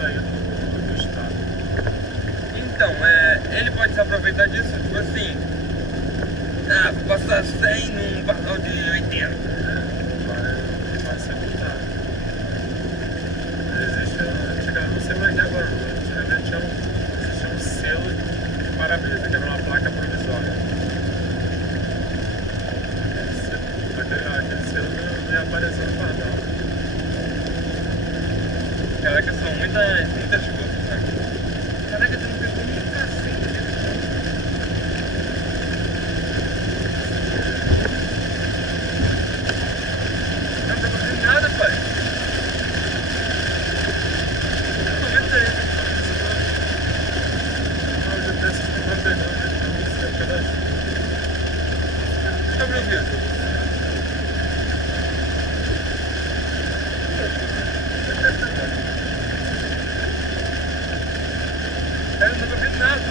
sair do estado. Então, ele pode se aproveitar disso, tipo assim, vou passar 100 num varal de 80. Vai ser multado. Existe, antigamente, não sei mais de agora, antigamente existia um selo de para-brisa, que era uma placa provisória. Aquele selo não ia aparecer no pardal. Caraca, são muitas coisas, sabe? Caraca, tu não pegou nem cacete. Não tá fazendo nada, pai. Comenta aí. Eu penso que não vai pegar, não sei, pedacinho. Sobre o quê? Eu não tô vendo nada.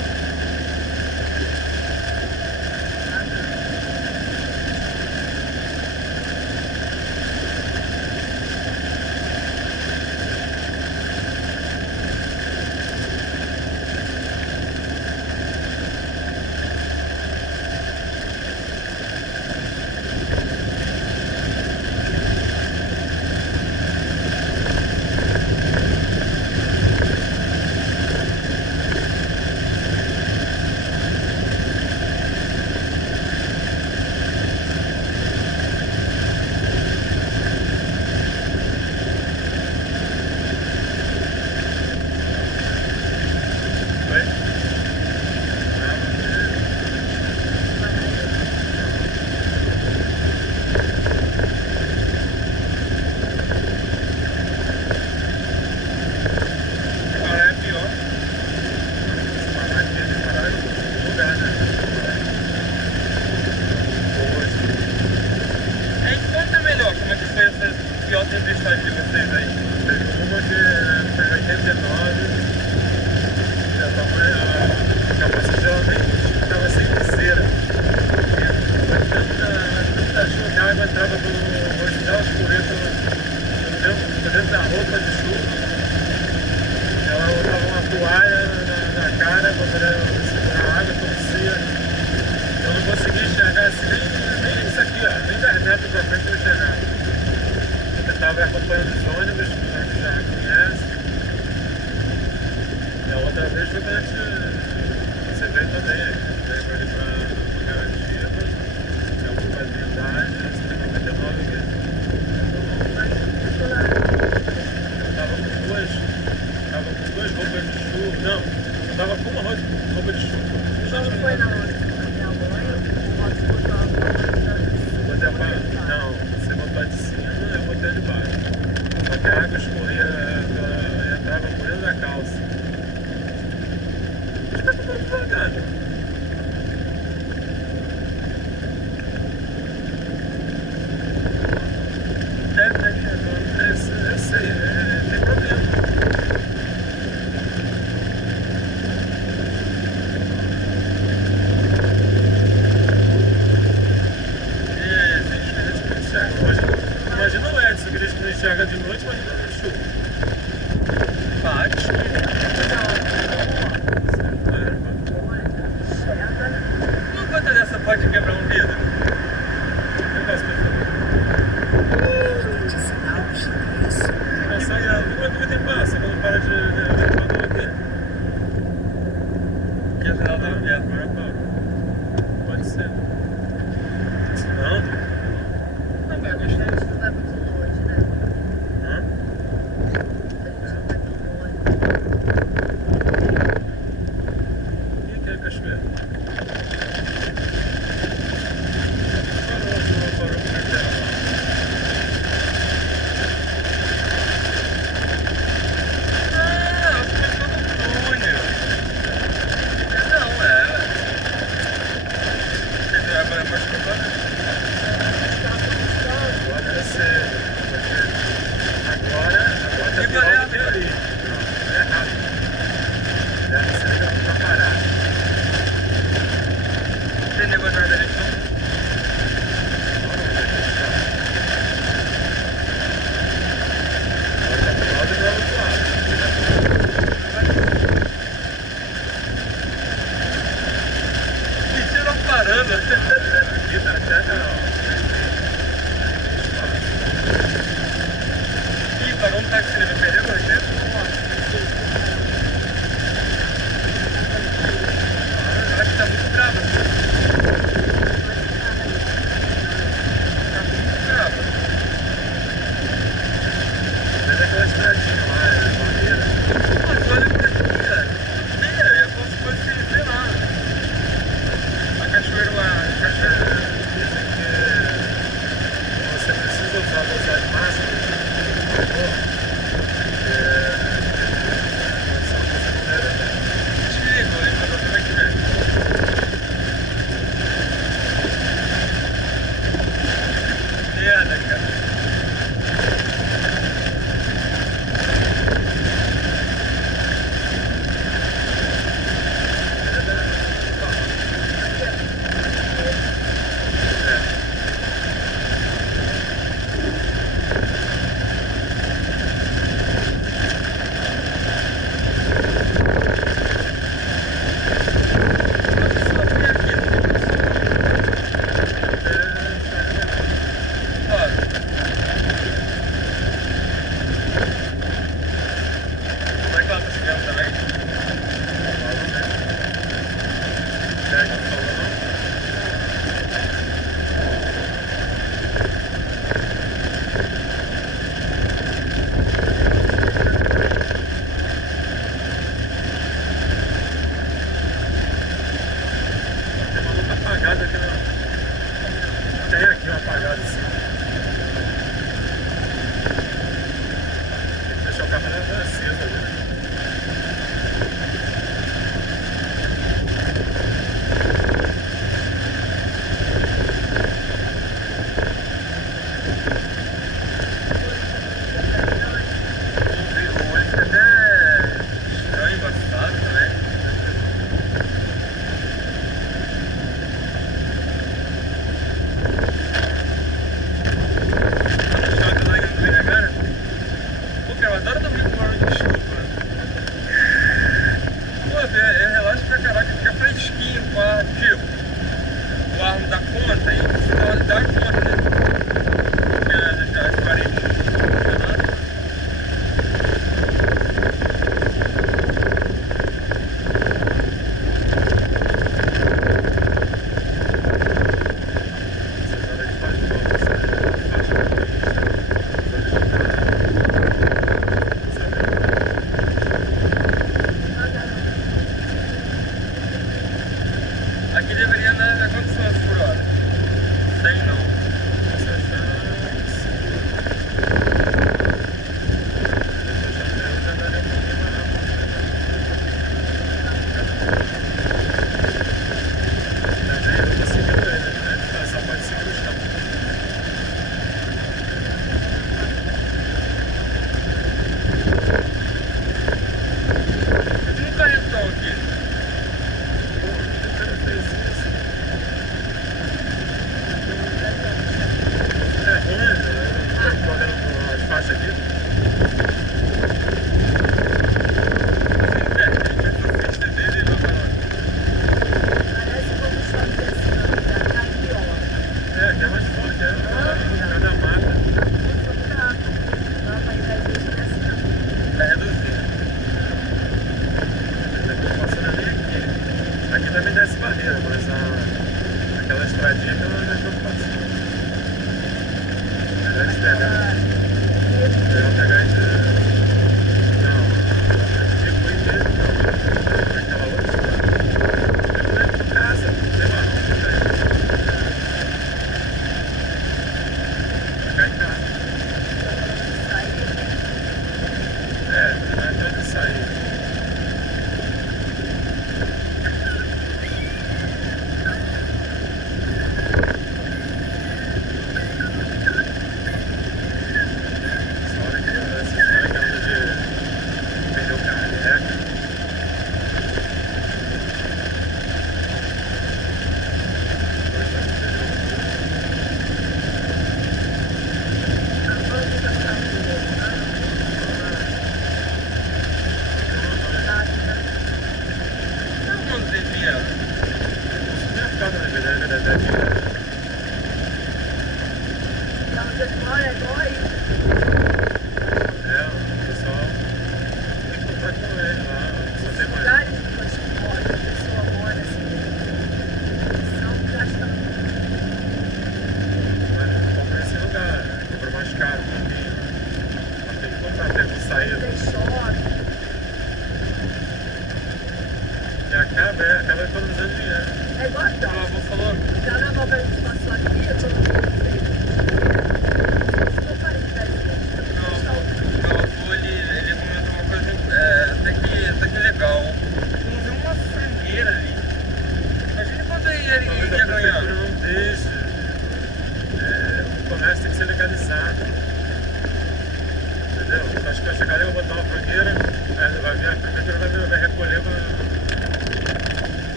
tempestade de vocês aí? Teve uma que foi em 89, e a cabeça dela nem estava sem viseira. Tanta chuva que a água entrava pelo hospital, escorreu por dentro da roupa de chuva. Ela botava uma toalha na cara para poder segurar a água, torcia. Eu não conseguia enxergar assim, nem isso aqui, ó, nem 10 metros pra frente eu enxergava. Eu estava acompanhando os ônibus, que já conhece. E a outra vez foi quando você veio também, veio ali para Garantiba, é uma blindagem, você tem 99 mesmo. Eu estava com duas roupas de chuva, não, eu estava com uma roupa de chuva. Só não foi na hora de tomar banho, pode botar a roupa. Não, você botou de cima, eu botei de baixo. Só que a água escorria, ela entrava por dentro da calça. Você tá comprando devagar, né? Eu sei, tem problema.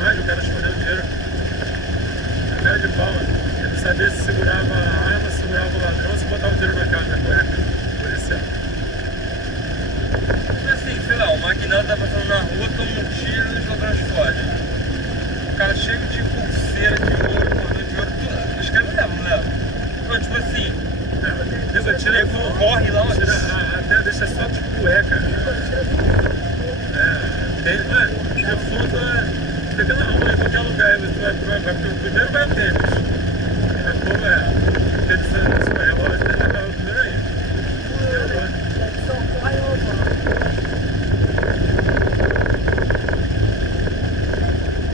mais, o cara escondeu o dinheiro. A cara de pau. Ele não sabia se segurava a arma, se segurava o ladrão, se botava o dinheiro na casa da cueca. Policial. Assim, sei lá, o magnata tá passando na rua, toma um tiro e os ladrões fogem. O cara chega de pulseira de ouro, cordão de ouro, tudo. Os caras levam, né? Então, tipo assim, Tira corre lá, até deixa só de cueca. Tem, no fundo, fica na rua, em qualquer lugar. Primeiro vai o tênis. Porque esse relógio dele acaba primeiro aí. Só corre roubando.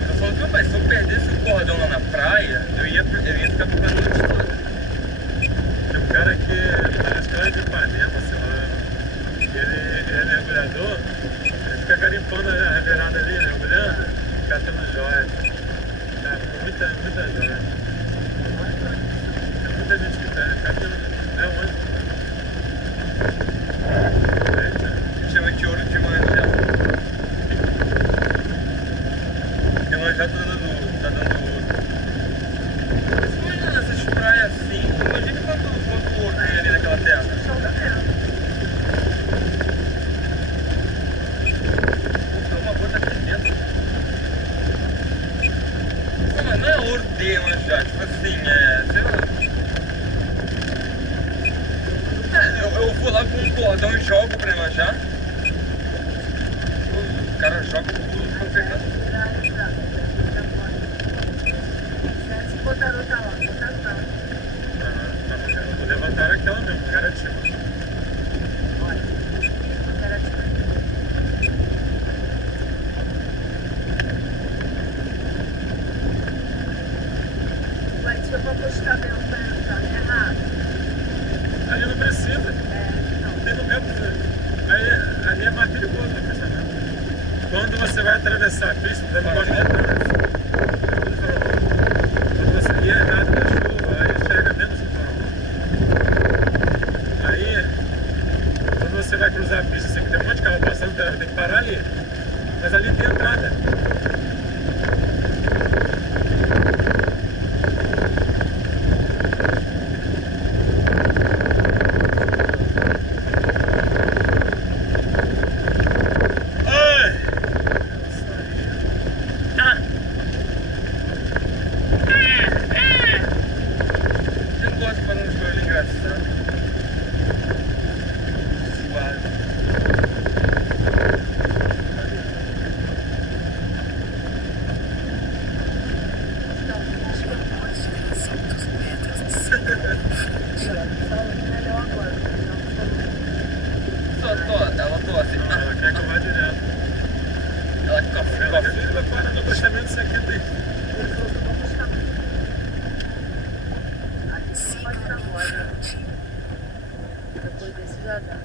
eu falo que, mas se eu perdesse o cordão lá na praia, eu ia ficar procurando outra história. Tem um cara que na história de Ipanema, sei lá, ele é mergulhador, ele fica garimpando a beirada ali, mergulhando, catando joia. Muita joia. Tem muita gente que tá catando, onde? Chama de ouro de manjá. De manjá tá dando ouro. Mas imagina nessas praias assim, imagina quanto ouro tem ali naquela terra. Só da terra. Tem uma gota aqui dentro. Não, mas não é ouro de manjá, tipo assim, sei lá. Eu vou lá com um cordão e jogo pra manjar. O cara joga tudo pra pegar. Se botar outra lá, botar outra. Vou levantar aquela mesmo, garantido. Olha, eu quero atirar. Mas se eu for postar meu pé, tá errado. Ali não precisa. Não. Tem no mesmo. Ali é mais perigoso no pensamento. Quando você vai atravessar a pista, você não gosta de atravessar. Quando você ia errado na chuva, aí enxerga menos o farol. Aí, quando você vai cruzar a pista, você tem um monte de carro passando, tem que parar ali. Mas ali tem entrada. Eu gosto de fazer uns barulhos engraçados. Suave. Melhor agora. Ela tosse. Ela quer acabar direto. Ela fica Ela fica para no acostamento 70. Ele falou que eu vou buscar. Aqui você pode ir agora. Depois desse já dá.